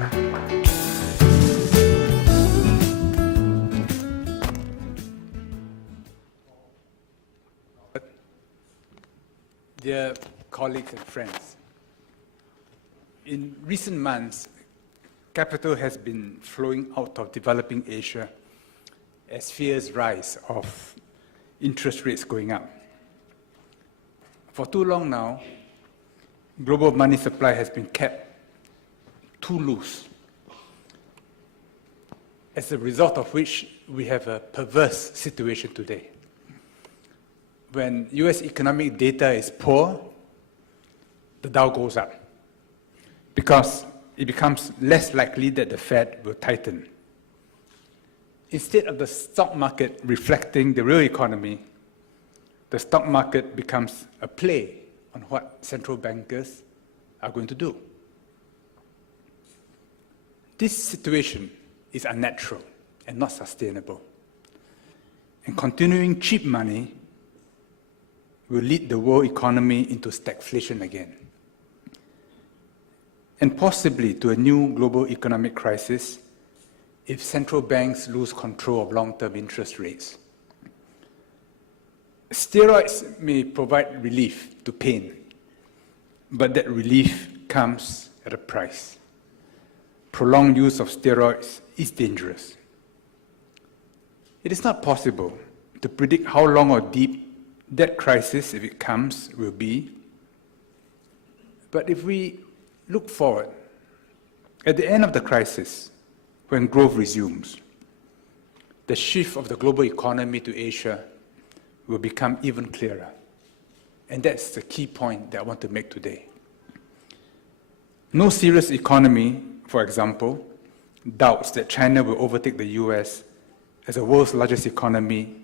Dear colleagues and friends, in recent months, capital has been flowing out of developing Asia as fears rise of interest rates going up. For too long now, global money supply has been kept too loose, as a result of which we have a perverse situation today. When US economic data is poor, the Dow goes up because it becomes less likely that the Fed will tighten. Instead of the stock market reflecting the real economy, the stock market becomes a play on what central bankers are going to do. This situation is unnatural and not sustainable. And continuing cheap money will lead the world economy into stagflation again, and possibly to a new global economic crisis if central banks lose control of long-term interest rates. Steroids may provide relief to pain, but that relief comes at a price. Prolonged use of steroids is dangerous. It is not possible to predict how long or deep that crisis, if it comes, will be. But if we look forward, at the end of the crisis, when growth resumes, the shift of the global economy to Asia will become even clearer. And that's the key point that I want to make today. No serious economy, for example, doubts that China will overtake the US as the world's largest economy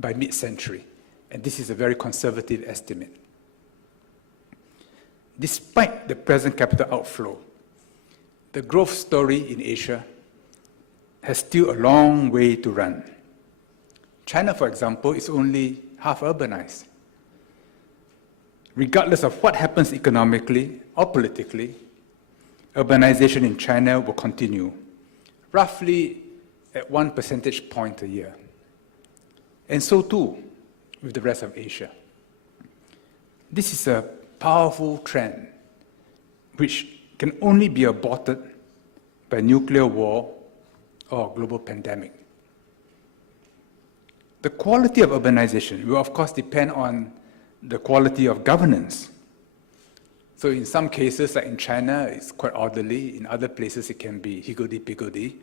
by mid-century, and this is a very conservative estimate. Despite the present capital outflow, the growth story in Asia has still a long way to run. China, for example, is only half urbanized. Regardless of what happens economically or politically, urbanization in China will continue, roughly at 1 percentage point a year. And so too with the rest of Asia. This is a powerful trend which can only be aborted by nuclear war or global pandemic. The quality of urbanization will of course depend on the quality of governance. So in some cases, like in China, it's quite orderly. In other places, it can be higgledy-piggledy.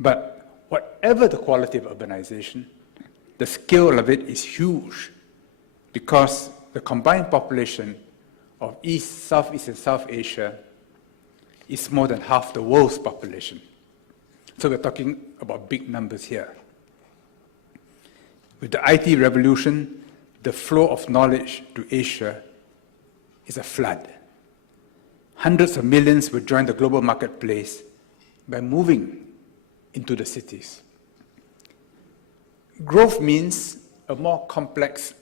But whatever the quality of urbanization, the scale of it is huge because the combined population of East, Southeast, and South Asia is more than half the world's population. So we're talking about big numbers here. With the IT revolution, the flow of knowledge to Asia is a flood. Hundreds of millions will join the global marketplace by moving into the cities. Growth means a more complex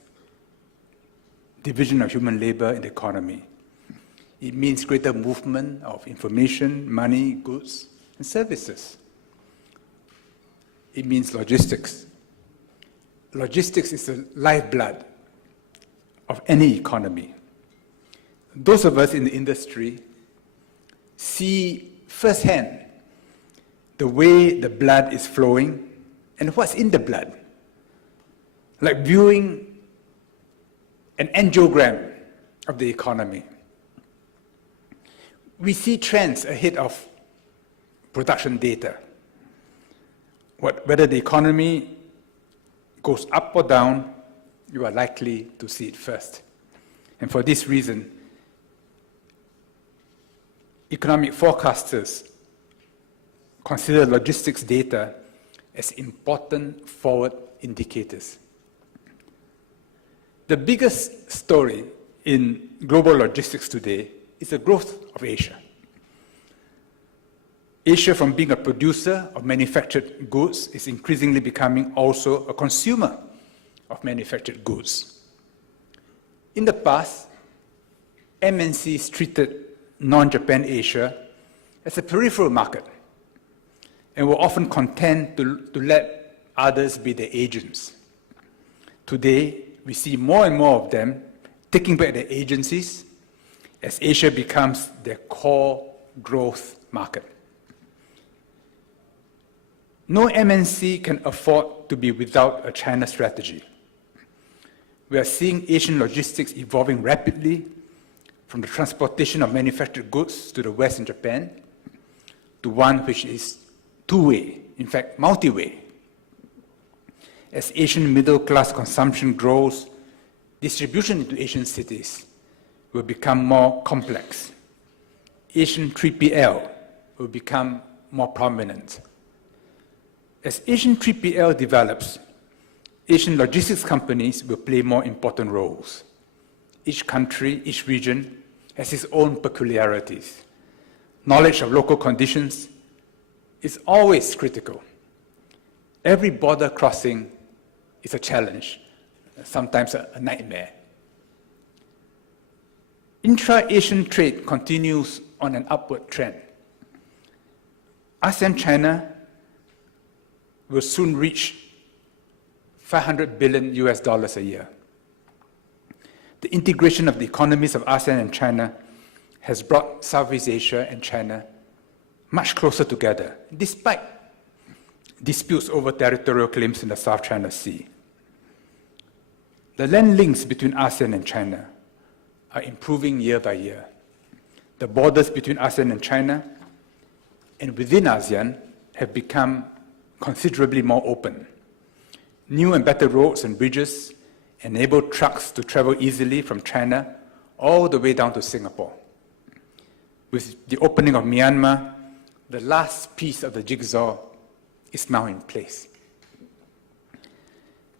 division of human labor in the economy. It means greater movement of information, money, goods, and services. It means logistics. Logistics is the lifeblood of any economy. Those of us in the industry see firsthand the way the blood is flowing and what's in the blood. Like viewing an angiogram of the economy. We see trends ahead of production data. Whether the economy goes up or down, you are likely to see it first. And for this reason, economic forecasters consider logistics data as important forward indicators. The biggest story in global logistics today is the growth of Asia. Asia, from being a producer of manufactured goods, is increasingly becoming also a consumer of manufactured goods. In the past, MNCs treated non-Japan Asia as a peripheral market and were often content to let others be the agents. Today, we see more and more of them taking back their agencies as Asia becomes their core growth market. No MNC can afford to be without a China strategy. We are seeing Asian logistics evolving rapidly from the transportation of manufactured goods to the West and Japan to one which is two-way, in fact, multi-way. As Asian middle-class consumption grows, distribution into Asian cities will become more complex. Asian 3PL will become more prominent. As Asian 3PL develops, Asian logistics companies will play more important roles. Each country, each region has its own peculiarities. Knowledge of local conditions is always critical. Every border crossing is a challenge, sometimes a nightmare. Intra-Asian trade continues on an upward trend. ASEAN-China will soon reach $500 billion a year. The integration of the economies of ASEAN and China has brought Southeast Asia and China much closer together, despite disputes over territorial claims in the South China Sea. The land links between ASEAN and China are improving year by year. The borders between ASEAN and China and within ASEAN have become considerably more open. New and better roads and bridges enable trucks to travel easily from China all the way down to Singapore. With the opening of Myanmar, the last piece of the jigsaw is now in place.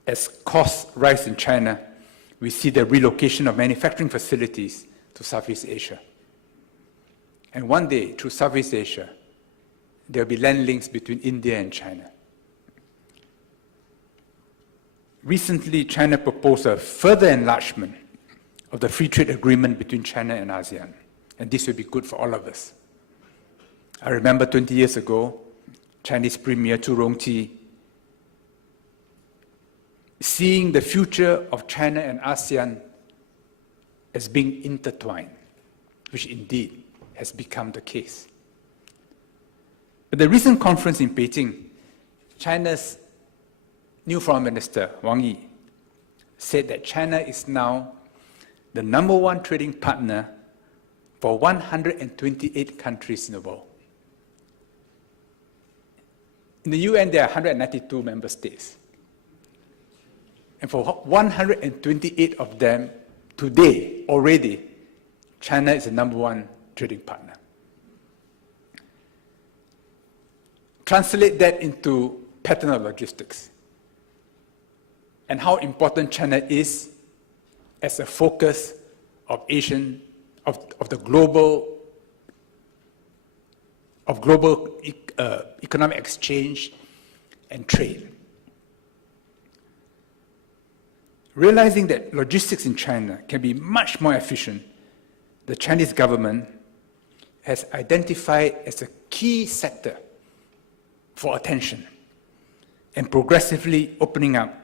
As costs rise in China, we see the relocation of manufacturing facilities to Southeast Asia. And one day, through Southeast Asia, there will be land links between India and China. Recently, China proposed a further enlargement of the free trade agreement between China and ASEAN, and this will be good for all of us. I remember 20 years ago, Chinese Premier Zhu Rongji seeing the future of China and ASEAN as being intertwined, which indeed has become the case. At the recent conference in Beijing, China's new Foreign Minister, Wang Yi, said that China is now the #1 trading partner for 128 countries in the world. In the UN, there are 192 member states. And for 128 of them, today, already, China is the #1 trading partner. Translate that into pattern of logistics and how important China is as a focus of the global economic exchange and trade. Realizing that logistics in China can be much more efficient, the Chinese government has identified as a key sector for attention and progressively opening up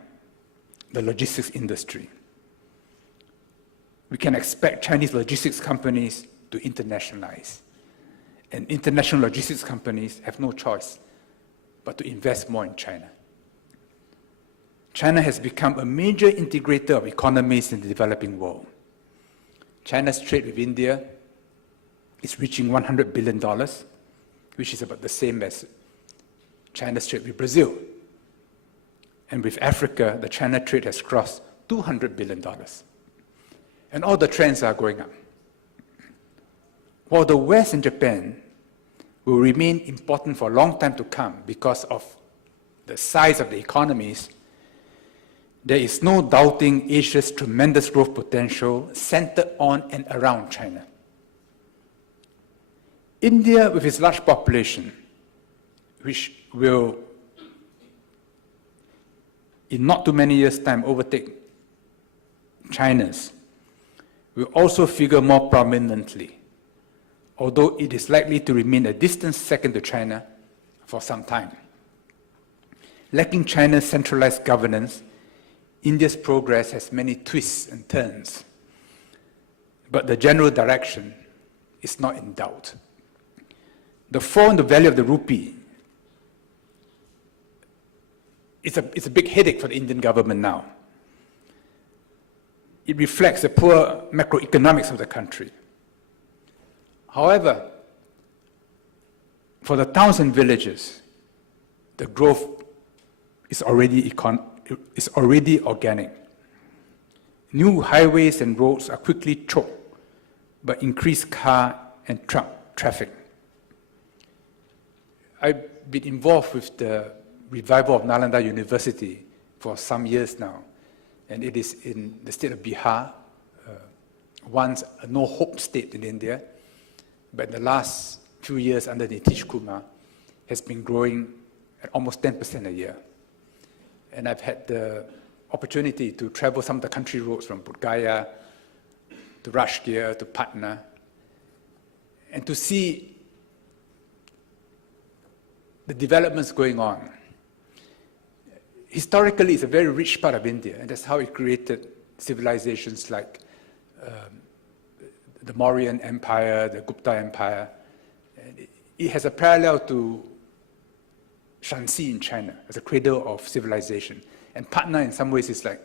the logistics industry. We can expect Chinese logistics companies to internationalize, and international logistics companies have no choice but to invest more in China. China has become a major integrator of economies in the developing world. China's trade with India is reaching $100 billion, which is about the same as China's trade with Brazil. And with Africa, the China trade has crossed $200 billion. And all the trends are going up. While the West and Japan will remain important for a long time to come because of the size of the economies, there is no doubting Asia's tremendous growth potential centered on and around China. India, with its large population, which will, in not too many years' time, overtake China's, will also figure more prominently although it is likely to remain a distant second to China for some time. Lacking China's centralized governance, India's progress has many twists and turns, but the general direction is not in doubt. The fall in the value of the rupee is a big headache for the Indian government now. It reflects the poor macroeconomics of the country. However, for the towns and villages, the growth is already organic. New highways and roads are quickly choked by increased car and truck traffic. I've been involved with the revival of Nalanda University for some years now, and it is in the state of Bihar, once a no-hope state in India, but in the last few years under Nitish Kumar has been growing at almost 10% a year. And I've had the opportunity to travel some of the country roads from Bodh Gaya to Rajgir to Patna, and to see the developments going on. Historically, it's a very rich part of India, and that's how it created civilizations like the Mauryan Empire, the Gupta Empire. And it has a parallel to Shanxi in China as a cradle of civilization. And Patna, in some ways, is like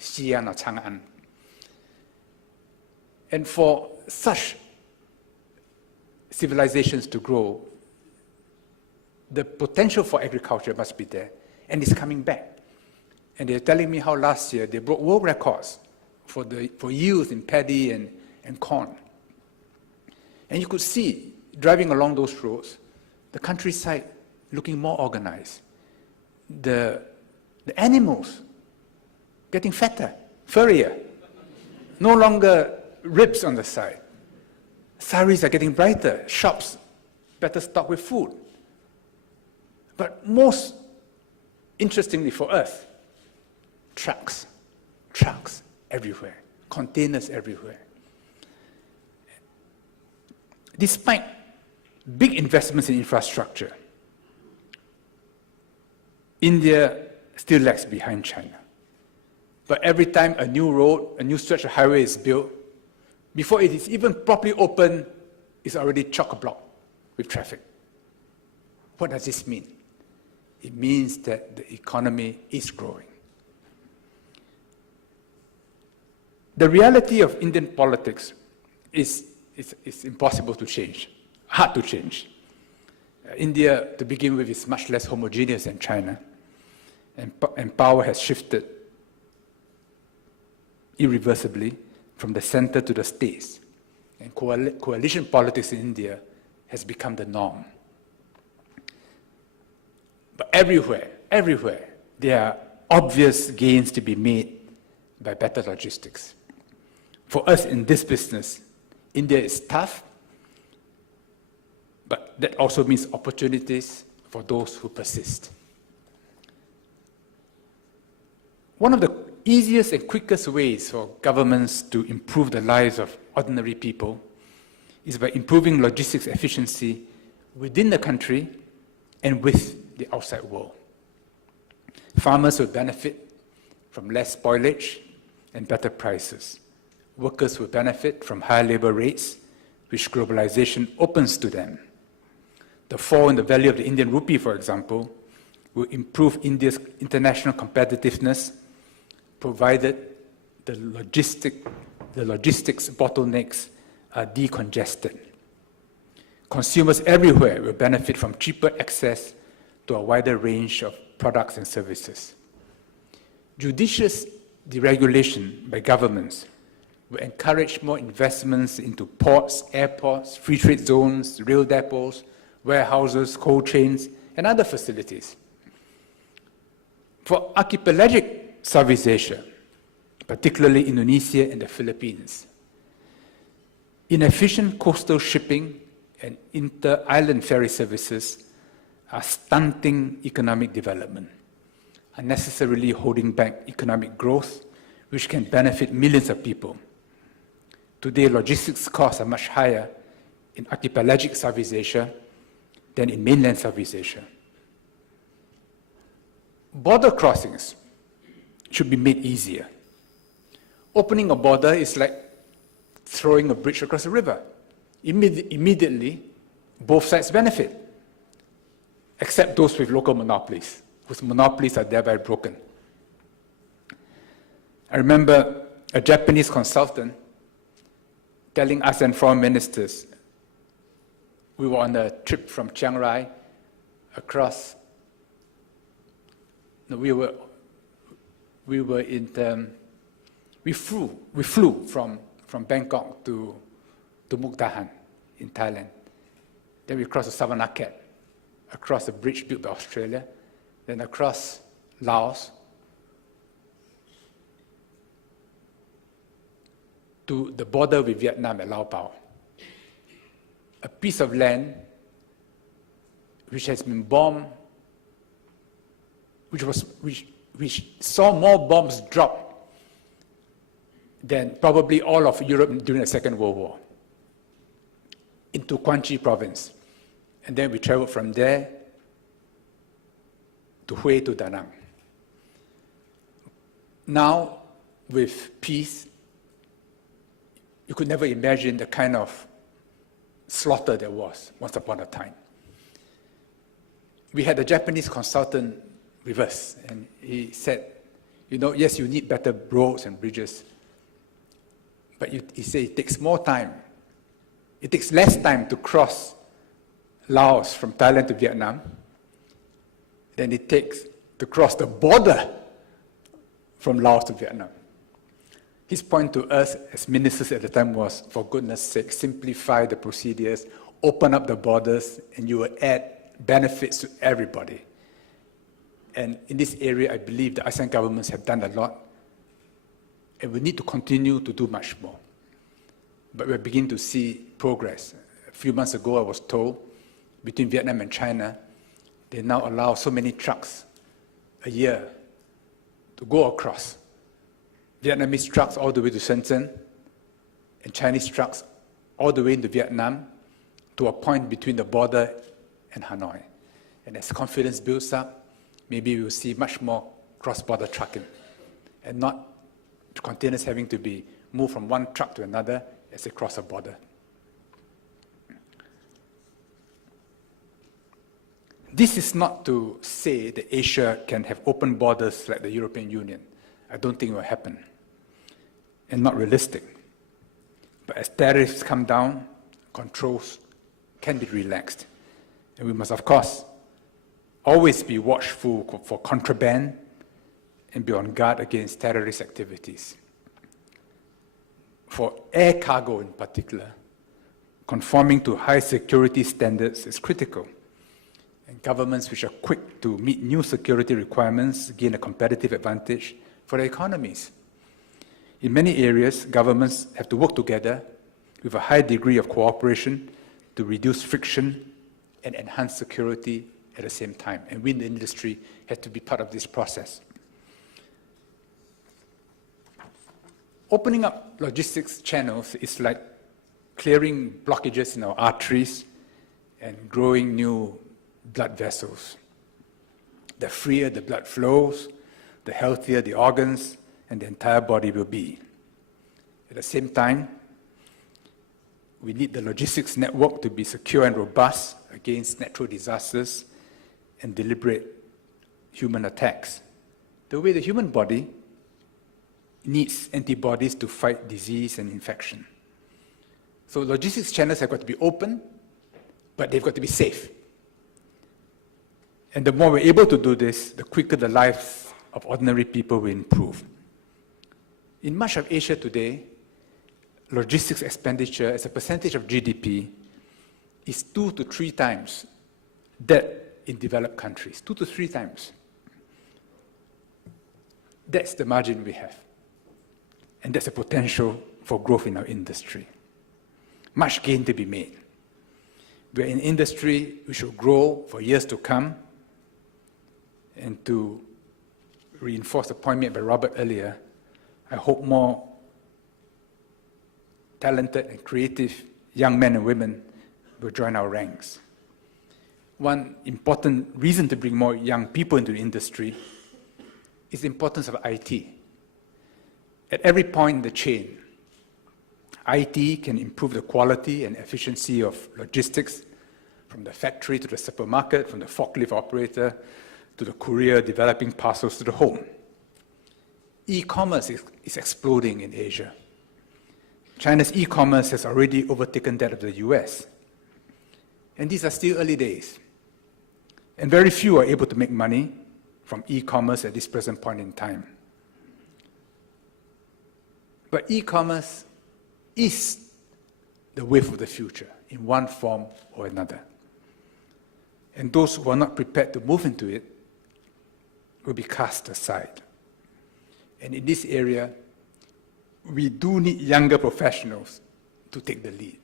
Xi'an or Chang'an. And for such civilizations to grow, the potential for agriculture must be there, and it's coming back. And they're telling me how last year they broke world records for yields in paddy and corn. And you could see, driving along those roads, the countryside looking more organized. The animals getting fatter, furrier, no longer ribs on the side. Saris are getting brighter, shops better stocked with food. But most interestingly for us, trucks everywhere, containers everywhere. Despite big investments in infrastructure, India still lags behind China. But every time a new road, a new stretch of highway is built, before it is even properly open, it's already chock-a-block with traffic. What does this mean? It means that the economy is growing. The reality of Indian politics is impossible to change, hard to change. India, to begin with, is much less homogeneous than China, and power has shifted irreversibly from the center to the states. And coalition politics in India has become the norm. But everywhere, there are obvious gains to be made by better logistics. For us in this business, India is tough, but that also means opportunities for those who persist. One of the easiest and quickest ways for governments to improve the lives of ordinary people is by improving logistics efficiency within the country and with the outside world. Farmers will benefit from less spoilage and better prices. Workers will benefit from higher labor rates, which globalization opens to them. The fall in the value of the Indian rupee, for example, will improve India's international competitiveness, provided the logistics bottlenecks are decongested. Consumers everywhere will benefit from cheaper access to a wider range of products and services. Judicious deregulation by governments will encourage more investments into ports, airports, free trade zones, rail depots, warehouses, cold chains, and other facilities. For archipelagic Southeast Asia, particularly Indonesia and the Philippines, inefficient coastal shipping and inter-island ferry services are stunting economic development, unnecessarily holding back economic growth, which can benefit millions of people. Today, logistics costs are much higher in archipelagic Southeast Asia than in mainland Southeast Asia. Border crossings should be made easier. Opening a border is like throwing a bridge across a river. Immediately, both sides benefit, except those with local monopolies, whose monopolies are thereby broken. I remember a Japanese consultant telling us and foreign ministers, we were on a trip from Chiang Rai across, no, we flew from Bangkok to Mukdahan in Thailand. Then we crossed the Savanaket, across a bridge built by Australia, then across Laos to the border with Vietnam at Lao Pao. A piece of land which has been bombed, which saw more bombs drop than probably all of Europe during the Second World War, into Quang Tri province. And then we traveled from there to Hue to Da Nang. Now, with peace, you could never imagine the kind of slaughter there was once upon a time. We had a Japanese consultant with us, and he said, yes, you need better roads and bridges, but he said it takes more time. It takes less time to cross Laos from Thailand to Vietnam than it takes to cross the border from Laos to Vietnam. His point to us as ministers at the time was, for goodness sake, simplify the procedures, open up the borders, and you will add benefits to everybody. And in this area, I believe the ASEAN governments have done a lot, and we need to continue to do much more. But we're beginning to see progress. A few months ago, I was told, between Vietnam and China, they now allow so many trucks a year to go across. Vietnamese trucks all the way to Shenzhen, and Chinese trucks all the way into Vietnam to a point between the border and Hanoi. And as confidence builds up, maybe we will see much more cross-border trucking, and not containers having to be moved from one truck to another as they cross a border. This is not to say that Asia can have open borders like the European Union. I don't think it will happen, and not realistic. But as tariffs come down, controls can be relaxed. And we must, of course, always be watchful for contraband and be on guard against terrorist activities. For air cargo in particular, conforming to high security standards is critical. And governments which are quick to meet new security requirements gain a competitive advantage for their economies. In many areas, governments have to work together with a high degree of cooperation to reduce friction and enhance security at the same time. And we in the industry have to be part of this process. Opening up logistics channels is like clearing blockages in our arteries and growing new blood vessels. The freer the blood flows, the healthier the organs and the entire body will be. At the same time, we need the logistics network to be secure and robust against natural disasters and deliberate human attacks. The way the human body needs antibodies to fight disease and infection. So logistics channels have got to be open, but they've got to be safe. And the more we're able to do this, the quicker the lives of ordinary people will improve. In much of Asia today, logistics expenditure as a percentage of GDP is 2 to 3 times that in developed countries, 2 to 3 times. That's the margin we have. And that's the potential for growth in our industry. Much gain to be made. We're in industry which will grow for years to come. And to reinforce the point made by Robert earlier, I hope more talented and creative young men and women will join our ranks. One important reason to bring more young people into the industry is the importance of IT. At every point in the chain, IT can improve the quality and efficiency of logistics, from the factory to the supermarket, from the forklift operator to the courier developing parcels to the home. E-commerce is exploding in Asia. China's e-commerce has already overtaken that of the US. And these are still early days. And very few are able to make money from e-commerce at this present point in time. But e-commerce is the wave of the future in one form or another. And those who are not prepared to move into it will be cast aside. And in this area, we do need younger professionals to take the lead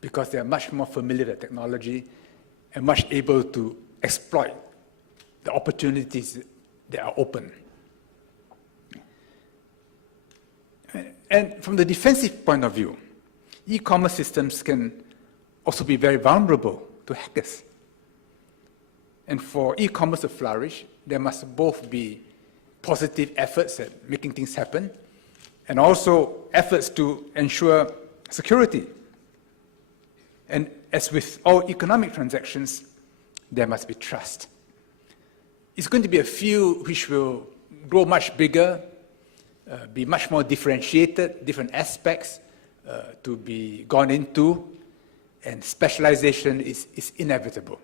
because they are much more familiar with technology and much able to exploit the opportunities that are open. And from the defensive point of view, e-commerce systems can also be very vulnerable to hackers. And for e-commerce to flourish, there must both be positive efforts at making things happen and also efforts to ensure security. And as with all economic transactions, there must be trust. It's going to be a field which will grow much bigger, be much more differentiated, different aspects to be gone into, and specialization is inevitable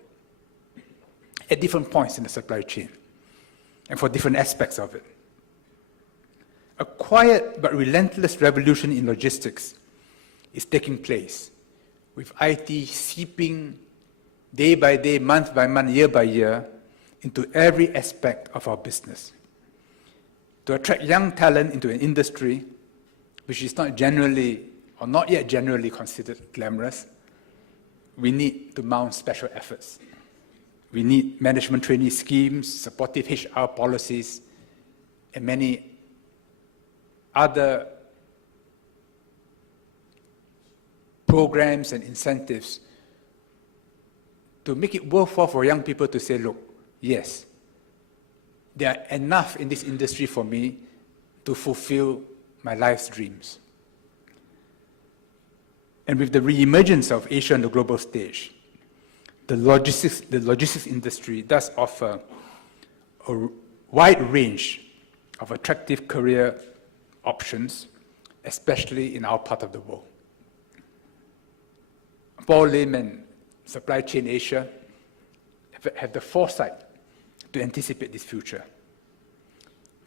at different points in the supply chain and for different aspects of it. A quiet but relentless revolution in logistics is taking place, with IT seeping day by day, month by month, year by year, into every aspect of our business. To attract young talent into an industry which is not generally, or not yet generally considered glamorous, we need to mount special efforts. We need management trainee schemes, supportive HR policies, and many other programs and incentives to make it worthwhile for young people to say, look, yes, there are enough in this industry for me to fulfill my life's dreams. And with the re-emergence of Asia on the global stage, the logistics industry does offer a wide range of attractive career options, especially in our part of the world. Paul Lim and Supply Chain Asia have the foresight to anticipate this future.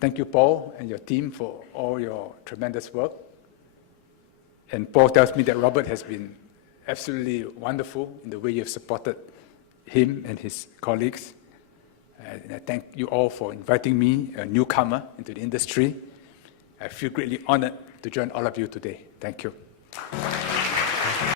Thank you, Paul, and your team for all your tremendous work. And Paul tells me that Robert has been absolutely wonderful in the way you've supported him and his colleagues. And I thank you all for inviting me, a newcomer, into the industry. I feel greatly honored to join all of you today. Thank you.